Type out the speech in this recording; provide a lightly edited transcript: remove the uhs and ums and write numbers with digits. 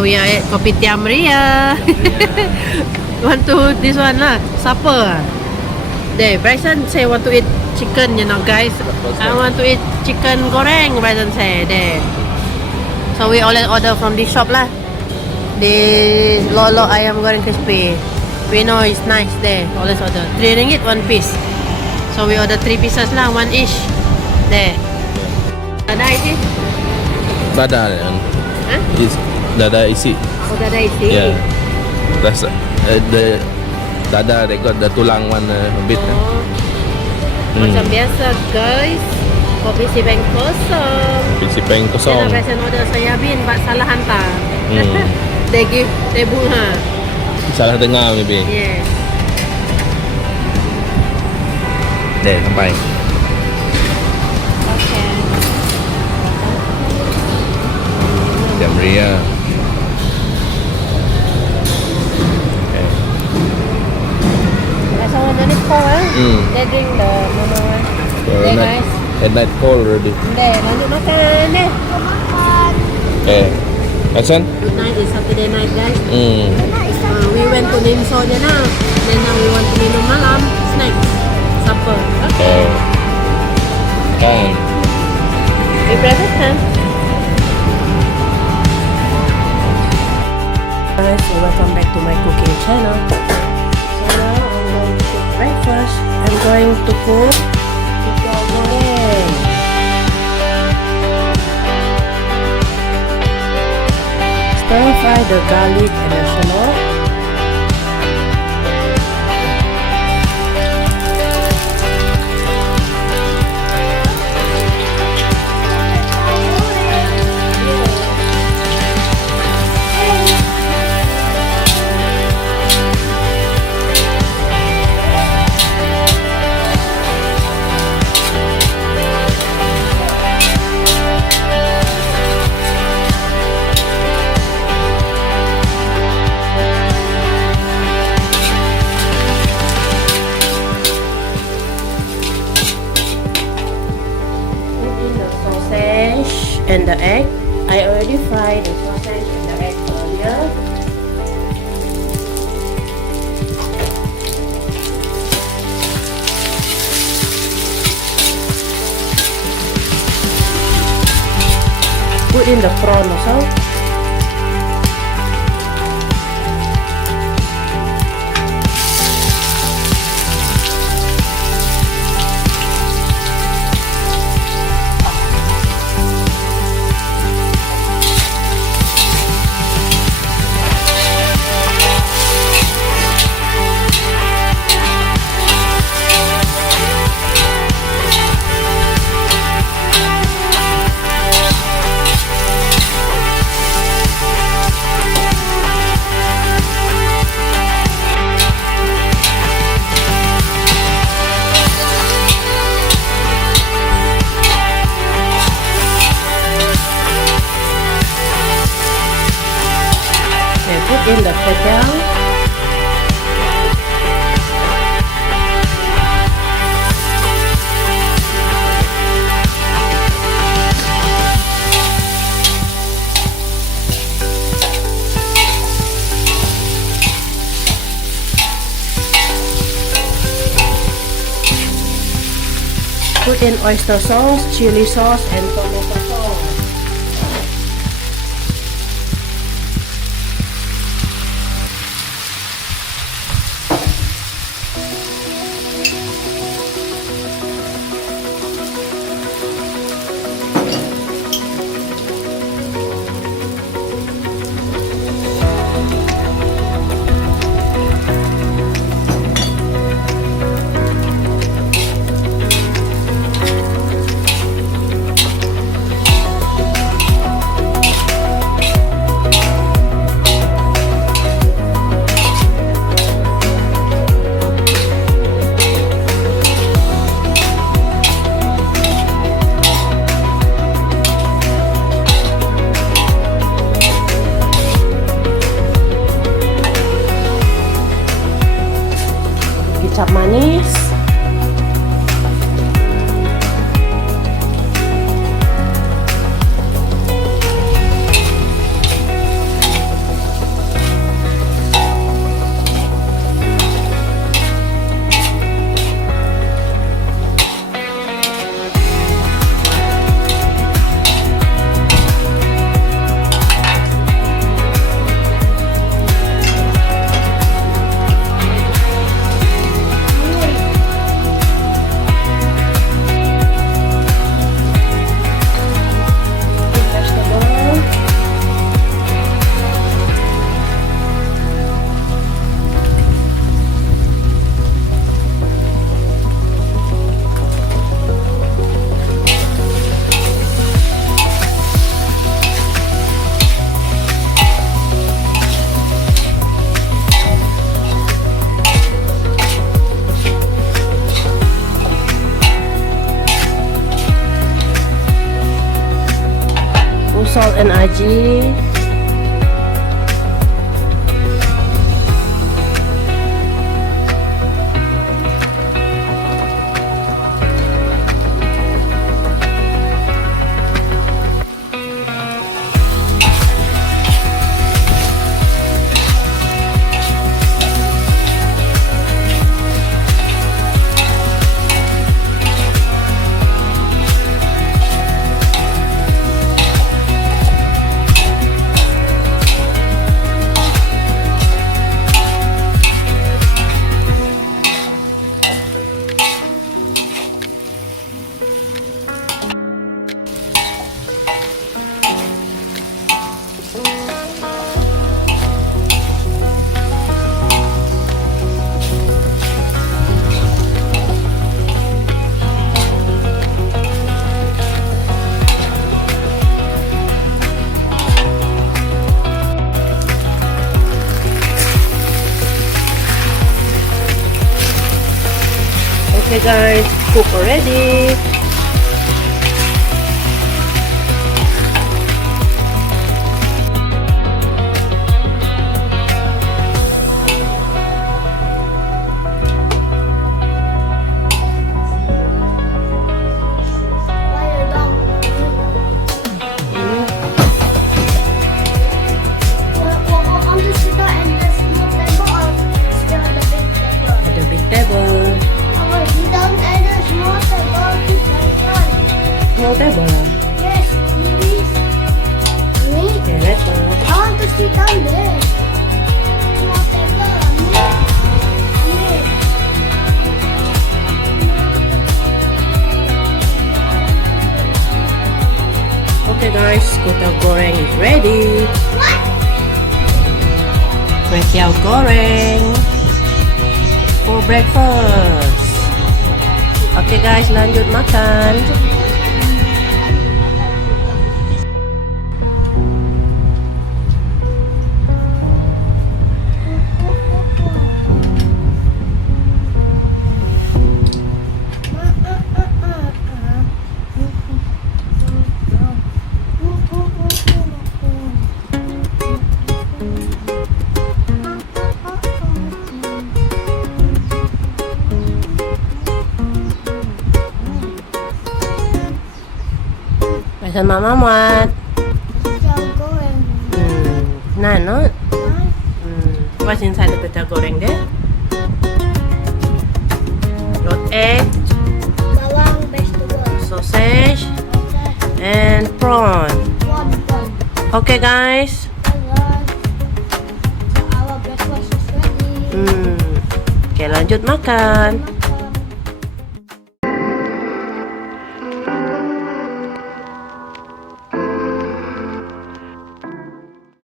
So we are at Kueh Tiaw Want to this one lah, supper. There, Bryson say want to eat chicken, you know guys. I want to eat chicken goreng, Bryson say there. So we always order from this shop lah. The lolo ayam goreng crispy. We know it's nice there. Always order. 3 ringgit 1 piece. So we order 3 pieces lah, 1 each. There. Dada isi? Dada yang. Huh? Is dada isi. Oh, dada isi. Yeah. That's the dada they got the tulang one a bit. Oh. Macam biasa guys. Kopi sipeng kosong. Kopi sipeng kosong. Dia nak biasa order soyabin, but salah hantar. They give, they bunga. Salah dengar maybe. Yes. There, sampai. Okay. Tiaw Ria. Okay. That's all the next call, They drink the normal one. There guys. At night cold already. There, lanjut makan deh. Okay. Action? Good night is Saturday night guys. We went to Nimso je now. Then now we want to minum malam, snacks, supper. Okay. Kan. We breakfast kan? Guys, so welcome back to my cooking channel. So now I'm going to cook breakfast. I'm going to cook Kueh Tiaw Goreng. Stir fry the garlic and the shallot. And the egg. I already fried the sausage and the egg earlier. Put in the prawn also. Put in the kueh tiaw. Put in oyster sauce, chili sauce, and tomato sauce. Kecap manis, veggie. Okay guys, cook already. The big table. Small table. Yes, please. Me? Okay, let's go. I want to sit down there. Small table. Me. Okay guys, Kueh Tiaw Goreng is ready. What? Kueh Tiaw Goreng for breakfast. Okay guys, lanjut makan. Pesan mama muat. Tiaw goreng. Nah, no. Nice. What's inside the Kueh Tiaw Goreng there? Got egg, Bawang, vegetable. sausage, Okay. and prawn. One. Okay guys. Alright. So our breakfast is ready. Okay, lanjut makan.